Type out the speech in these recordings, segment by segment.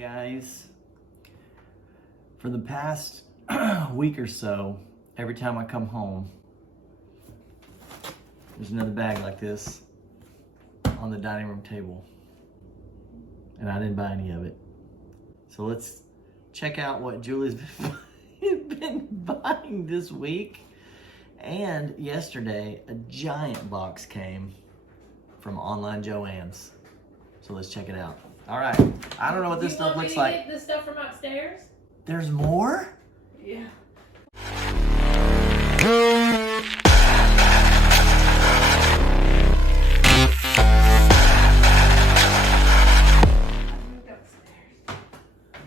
Guys, for the past week or so, every time I come home, there's another bag like this on the dining room table. And I didn't buy any of it. So let's check out what Julie's been buying this week. And yesterday, a giant box came from Online Joann's. So let's check it out. All right, I don't know what this stuff looks like. You want me to get the stuff from upstairs? There's more? Yeah.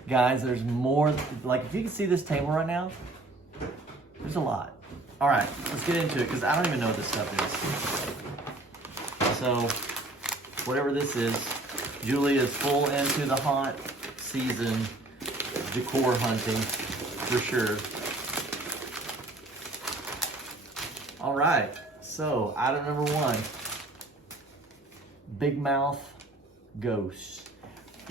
Guys, there's more. Like, if you can see this table right now, there's a lot. All right, let's get into it because I don't even know what this stuff is. So, whatever this is, Julie is full into the haunt season decor hunting for sure. All right, so item number one, big mouth ghost.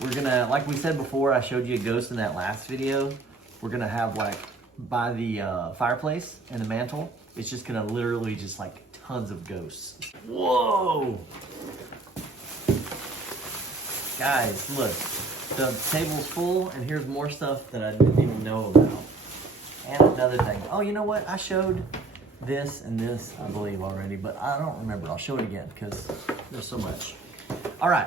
We're gonna, like we said before, I showed you a ghost in that last video. We're gonna have like by the fireplace and the mantle, it's just gonna literally just like tons of ghosts. Whoa! Guys, look, the table's full and here's more stuff that I didn't even know about. And another thing. Oh, you know what? I showed this and this, I believe, already, but I don't remember. I'll show it again because there's so much. All right,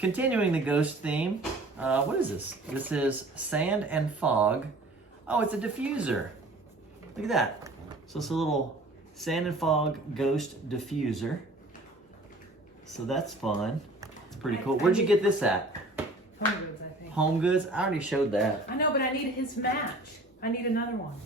continuing the ghost theme. What is this? This is sand and fog. Oh, it's a diffuser. Look at that. So it's a little sand and fog ghost diffuser. So that's fun. It's pretty cool. Where'd you get this at? Home Goods, I think. Home Goods? I already showed that. I know, but I need his match. I need another one.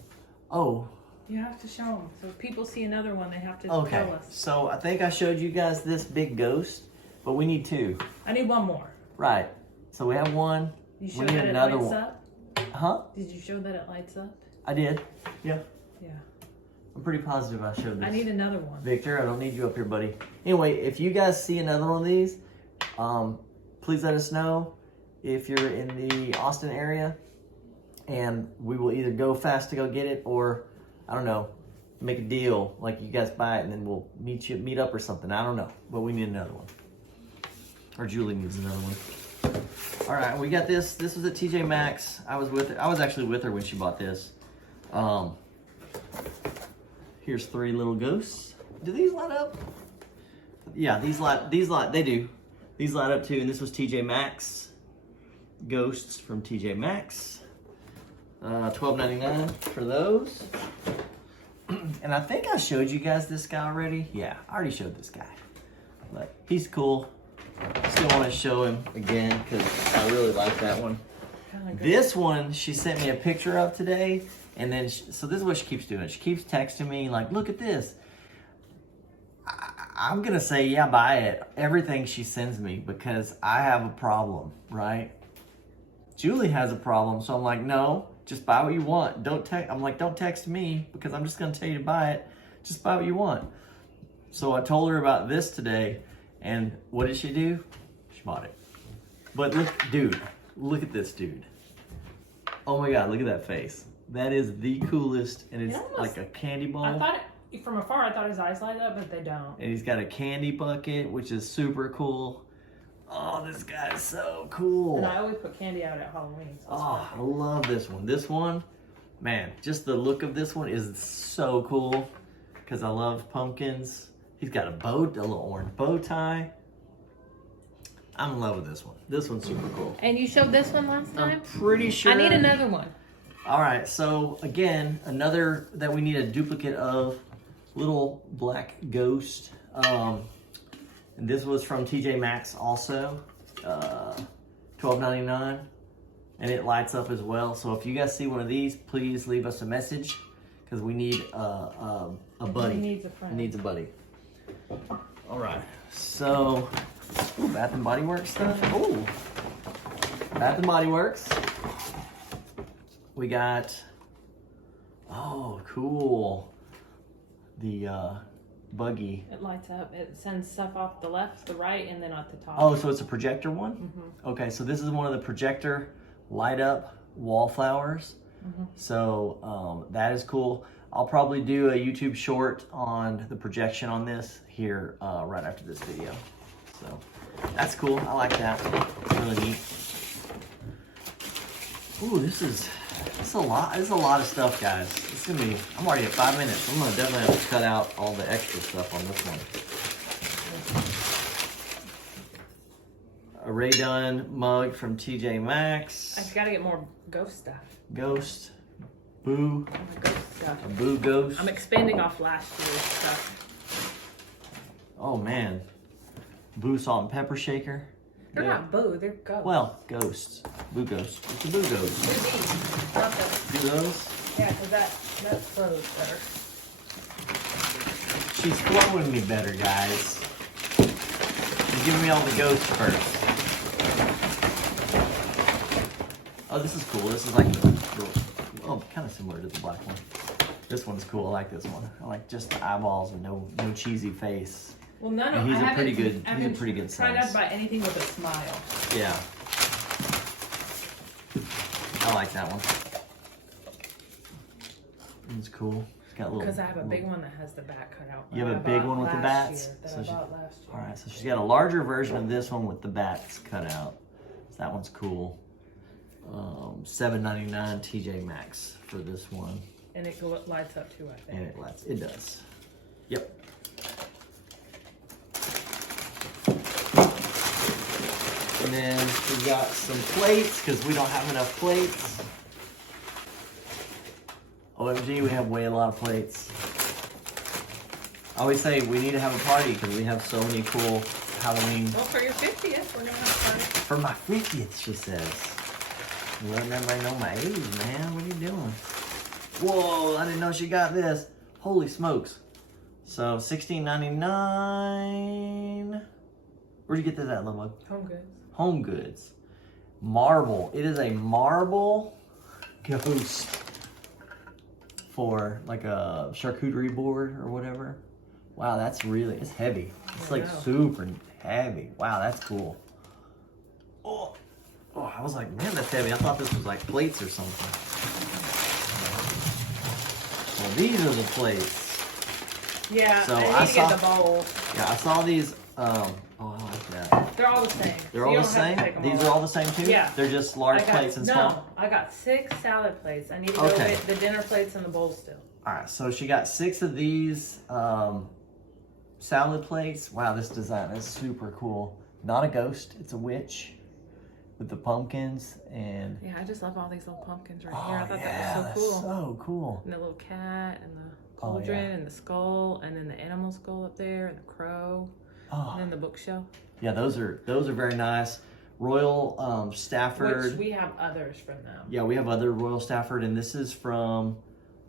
Oh. You have to show them. So if people see another one, they have to Okay. tell us. So I think I showed you guys this big ghost, but we need two. I need one more. Right. So we have one. You We showed need that it another lights one. up? Huh? Did you show that it lights up? I did. Yeah. Yeah. I'm pretty positive I showed this. I need another one. Victor, I don't need you up here, buddy. Anyway, if you guys see another one of these, please let us know if you're in the Austin area, and we will either go fast to go get it, or I don't know, make a deal like you guys buy it and then we'll meet up or something. I don't know, but we need another one, or Julie needs another one. All right, we got this. This was at TJ Maxx. I was actually with her when she bought this. Here's three little ghosts. Do these light up? Yeah, these light, they do. These light up too, and this was TJ Maxx. Ghosts from TJ Maxx. $12.99 for those. And I think I showed you guys this guy already. Yeah, I already showed this guy. But he's cool. Still want to show him again because I really like that one. This one she sent me a picture of today, and then so this is what she keeps doing. She keeps texting me like, "Look at this." I'm gonna say, yeah, buy it. Everything she sends me, because I have a problem, right? Julie has a problem, so I'm like, no, just buy what you want. Don't text me because I'm just gonna tell you to buy it. Just buy what you want. So I told her about this today, and what did she do? She bought it. But look, dude, look at this dude. Oh my God, look at that face. That is the coolest, and it's like a candy ball. I thought from afar, I thought his eyes light up, but they don't. And he's got a candy bucket, which is super cool. Oh, this guy's so cool. And I always put candy out at Halloween. So oh, I love this one. This one, man, just the look of this one is so cool because I love pumpkins. He's got a little orange bow tie. I'm in love with this one. This one's super cool. And you showed this one last time? I'm pretty sure. I need another one. All right, so again, another that we need a duplicate of, little black ghost. And this was from TJ Maxx also, $12.99, and it lights up as well. So if you guys see one of these, please leave us a message because we need a buddy. He needs a friend. He needs a buddy. All right, so Bath and Body Works stuff. Oh, Bath and Body Works. We got, oh, cool. The buggy. It lights up. It sends stuff off the left, the right, and then at the top. Oh, so it's a projector one? Mm-hmm. Okay, so this is one of the projector light up wallflowers. So that is cool. I'll probably do a YouTube short on the projection on this here right after this video. So that's cool. I like that. It's really neat. Ooh, this is a lot. This is a lot of stuff, guys. It's gonna be. I'm already at 5 minutes. I'm gonna definitely have to cut out all the extra stuff on this one. A Ray Dunn mug from TJ Maxx. I gotta get more ghost stuff. Ghost. Boo. Ghost stuff. A Boo Ghost. I'm expanding off last year's stuff. Oh man. Boo salt and pepper shaker. They're not boo, they're ghosts. Well, ghosts. Boo ghost. It's a boo ghost. Do these, not those. Do those? Yeah, because that flows better. She's flowing me better, guys. She's giving me all the ghosts first. Oh, this is cool. This is like oh, kind of similar to the black one. This one's cool. I like this one. I like just the eyeballs and no cheesy face. Well, none of And he's I a pretty good. I He's a pretty good try not size. to buy anything with a smile. Yeah. I like that one. It's cool. It's got little. Because I have a big one that has the back cut out. You have a big one with the bats? That I bought last year. All right, so she's got a larger version of this one with the bats cut out. So that one's cool. $7.99 TJ Maxx for this one. And it lights up too, I think. And it lights. It does. Yep. And then we got some plates because we don't have enough plates. OMG, we have way a lot of plates. I always say we need to have a party because we have so many cool Halloween. Well, for your 50th, we're going to have a party. For my 50th, she says. Letting everybody know my age, man. What are you doing? Whoa, I didn't know she got this. Holy smokes. So, $16.99. Where'd you get this at, Limo? Home Goods. Home Goods. Marble. It is a marble ghost for like a charcuterie board or whatever. Wow, that's really, it's heavy. It's like super heavy. Wow, that's cool. Oh, I was like, man, that's heavy. I thought this was like plates or something. Well, these are the plates. Yeah, So I need to get the bowl. Yeah, I saw these. Oh, I like that. They're all the same. They're So all you the don't have same? to take them These all are all out. the same too? Yeah. They're just large plates and small? No, I got 6 salad plates. I need to go Okay. get the dinner plates and the bowl still. Alright, so she got 6 of these salad plates. Wow, this design is super cool. Not a ghost, it's a witch with the pumpkins and... Yeah, I just love all these little pumpkins right Oh, here. I thought yeah, that was so cool. so cool. And the little cat and the Oh, cauldron yeah. and the skull and then the animal skull up there and the crow Oh, and then the bookshelf. yeah, those are very nice. Royal Stafford. Which we have others from them. Yeah, we have other Royal Stafford, and this is from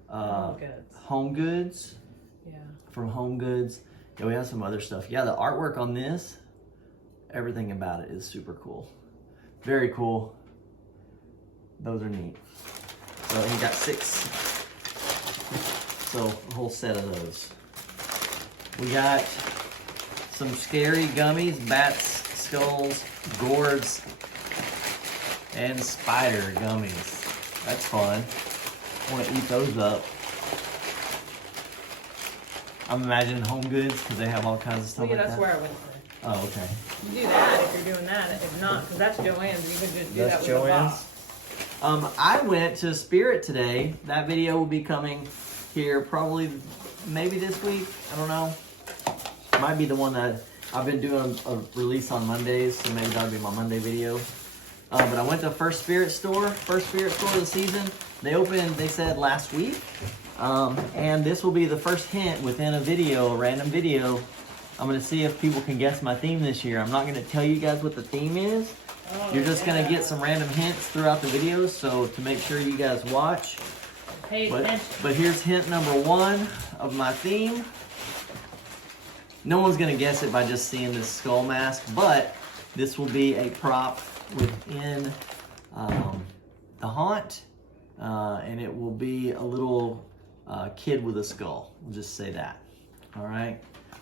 Home Goods. Home Goods. Yeah. From Home Goods. Yeah, we have some other stuff. Yeah, the artwork on this, everything about it is super cool. Very cool. Those are neat. So he got 6. So a whole set of those. We got some scary gummies, bats, skulls, gourds, and spider gummies. That's fun. I want to eat those up. I'm imagining Home Goods because they have all kinds of stuff Well, yeah, like that's that. where I went today. Oh, okay. You do that if you're doing that. If not, because that's Joann's, you can just do That's that with a Joann's? box. I went to Spirit today. That video will be coming here probably maybe this week. I don't know. Might be the one that I've been doing a release on Mondays, so maybe that'll be my Monday video. But I went to first Spirit store of the season. They opened, they said last week. And this will be the first hint within a video, a random video. I'm gonna see if people can guess my theme this year. I'm not gonna tell you guys what the theme is. Oh, You're just gonna yeah. get some random hints throughout the videos, so to make sure you guys watch. Pay attention. But here's hint number 1 of my theme. No one's gonna guess it by just seeing this skull mask, but this will be a prop within the haunt, and it will be a little kid with a skull. We'll just say that. All right.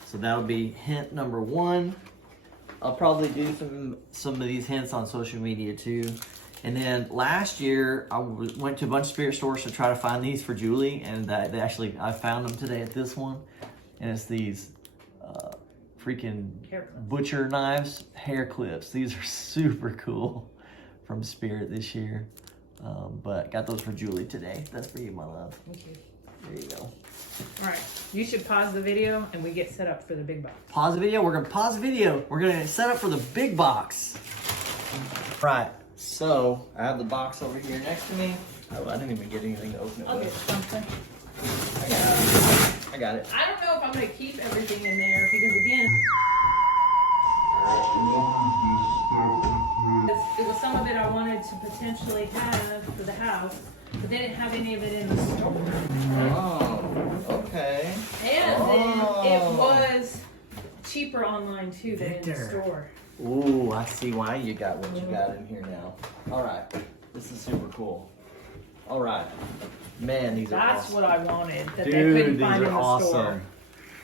So that'll be hint number 1. I'll probably do some of these hints on social media too. And then last year, I went to a bunch of spirit stores to try to find these for Julie, and I found them today at this one. And it's these freaking butcher knives, hair clips. These are super cool from Spirit this year. But got those for Julie today. That's for you, my love. Thank you. There you go. All right, you should pause the video and we get set up for the big box. Pause the video. We're gonna pause the video. We're gonna set up for the big box. Right. So I have the box over here next to me. Oh, I didn't even get anything to open it I'll get with. something. I got it. I don't know if I'm gonna keep everything in there because again, it was some of it I wanted to potentially have for the house, but they didn't have any of it in the store. Oh, okay. And then it was cheaper online too than in the store. Ooh, I see why you got what you got in here now. All right, this is super cool. All right, man, these are awesome. That's what I wanted that they Dude, couldn't these find are in the awesome. store.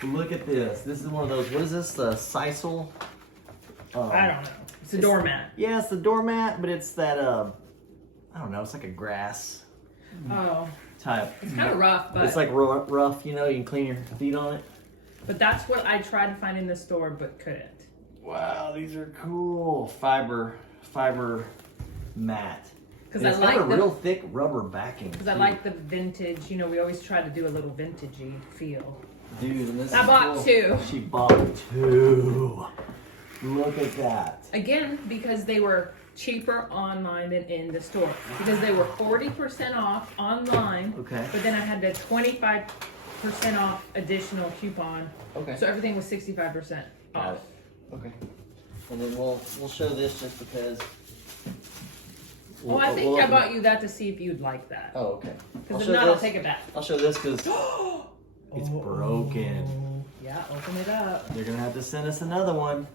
Look at this. This is one of those. What is this? The sisal? I don't know. It's a doormat. Yeah, it's the doormat, but it's that. I don't know. It's like a grass Oh, type. it's kind of rough, but It's like rough. You know, you can clean your feet on it. but that's what I tried to find in the store but couldn't. Wow, these are cool. Fiber mat. Because It's I got like a real thick rubber backing. Because I like the vintage. You know, we always try to do a little vintagey feel. Dude, and this I is bought cool. two. She bought two. Look at that. Again, because they were cheaper online than in the store. Because they were 40% off online. Okay. But then I had the 25% off additional coupon. Okay. So everything was 65% Got off. it. Okay. And then we'll show this just because. Oh, I think I bought you that to see if you'd like that. Oh, okay. Because if not, I'll take it back. I'll show this because it's broken. Yeah, open it up. They're gonna have to send us another one.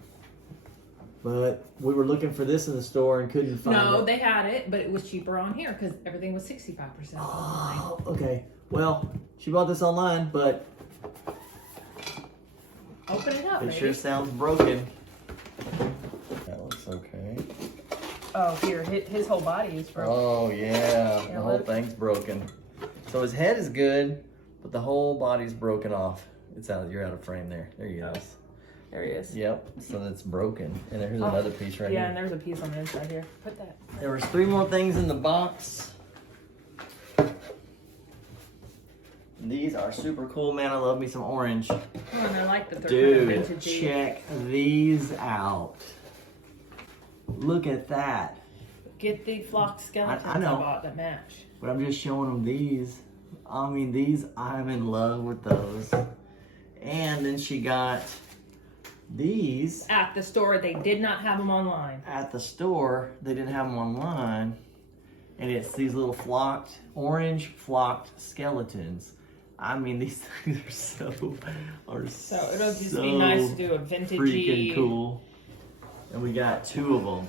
But we were looking for this in the store and couldn't find it. No, they had it, but it was cheaper on here because everything was 65% online. Oh, okay. Well, she bought this online, but Open it up, it maybe. sure sounds broken. That looks okay. Oh, here, his whole body is broken. Oh yeah, Yeah, the whole look. thing's broken. So his head is good, but the whole body's broken off. It's out. You're out of frame there. There he is. There he is. Yep. So that's broken. And there's Oh, another piece right Yeah, here. and there's a piece on the inside here. Put that. There was 3 more things in the box. These are super cool, man. I love me some orange. Oh, and I like that they're Dude, kind of vintagey. check these out. Look at that. Get the flock skeletons I know. bought that match. But I'm just showing them these. I mean, these, I'm in love with those. And then she got these At the store, they did not have them online. at the store. They didn't have them online. And it's these little orange flocked skeletons. I mean, these things are So it'll just be nice to do a vintagey. freaking cool. And we got 2 of them.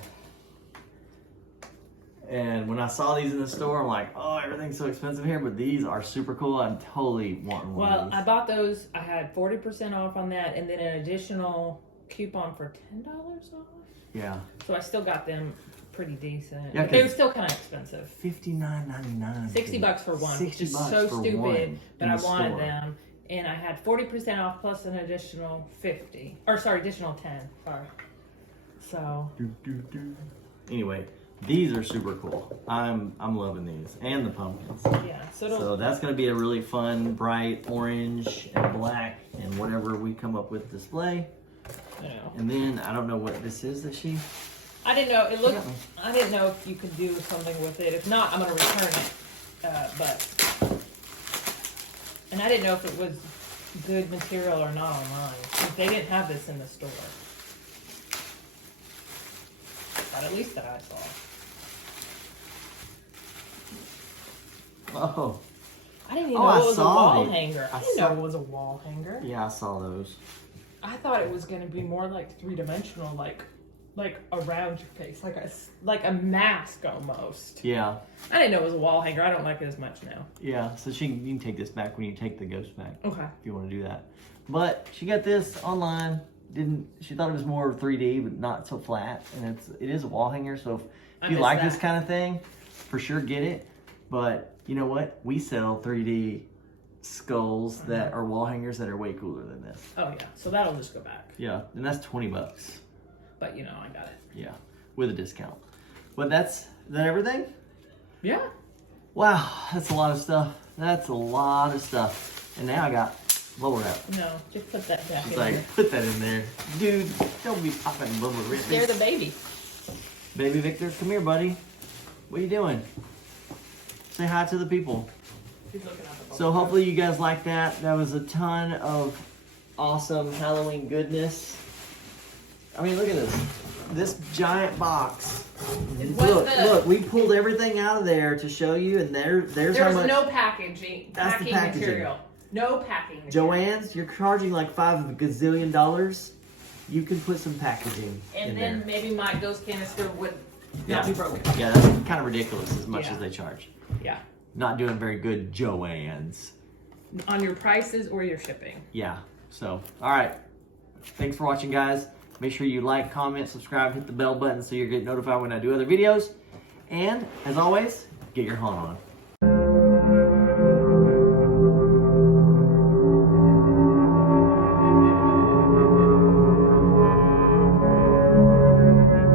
And when I saw these in the store, I'm like, oh, everything's so expensive here, but these are super cool. I'm totally wanting one Well, of these. I bought those. I had 40% off on that, and then an additional coupon for $10 off. Yeah. So I still got them pretty decent. Yeah, But they were 'cause still kind of expensive. $59.99. $60 for one, which is $60 so for stupid, one but in I the wanted store. them. And I had 40% off plus an additional 50. Additional 10. Sorry. So, Anyway, these are super cool. I'm loving these. And the pumpkins. yeah. So So that's going to be a really fun, bright orange and black and whatever we come up with display. And then, I don't know what this is that she... I didn't know. It looked. Yeah. I didn't know if you could do something with it. If not, I'm gonna return it. And I didn't know if it was good material or not online. Because they didn't have this in the store. But at least that I saw. Oh, I didn't even Oh, know I it was a saw wall it. hanger. I didn't know it was a wall hanger. yeah, I saw those. I thought it was gonna be more like 3-dimensional, like around your face, like a mask almost. Yeah, I didn't know it was a wall hanger. I don't like it as much now. yeah. So you can take this back when you take the ghost back. Okay. If you want to do that. But she got this online. She thought it was more 3D, but not so flat. And it is a wall hanger. So If you like this kind of thing, for sure get it. But you know what? We sell 3D skulls that are wall hangers that are way cooler than this. Oh yeah, so that'll just go back. Yeah, and that's $20. But you know, I got it. Yeah, with a discount. But is that everything? Yeah. Wow, that's a lot of stuff. That's a lot of stuff. And now I got bubble wrap. No, just put that back She's in like, there. put that in there. Dude, don't be popping bubble wrap. They're the baby. Baby Victor, come here, buddy. What are you doing? Say hi to the people. He's looking at the bubble So wrap. hopefully you guys liked that. That was a ton of awesome Halloween goodness. I mean, look at this. This giant box. Look, we pulled everything out of there to show you, and there's how There's much. no packaging. That's the Packing packaging. material. No packing material. Joann's, you're charging like $5 gazillion. You can put some packaging And in then there. maybe my ghost canister would not Yeah. be broken. Yeah, that's kind of ridiculous as much Yeah. as they charge. Yeah. Not doing very good, Joann's. On your prices or your shipping. Yeah. So, all right. Thanks for watching, guys. Make sure you like, comment, subscribe, hit the bell button so you get notified when I do other videos. And, as always, get your hunt on.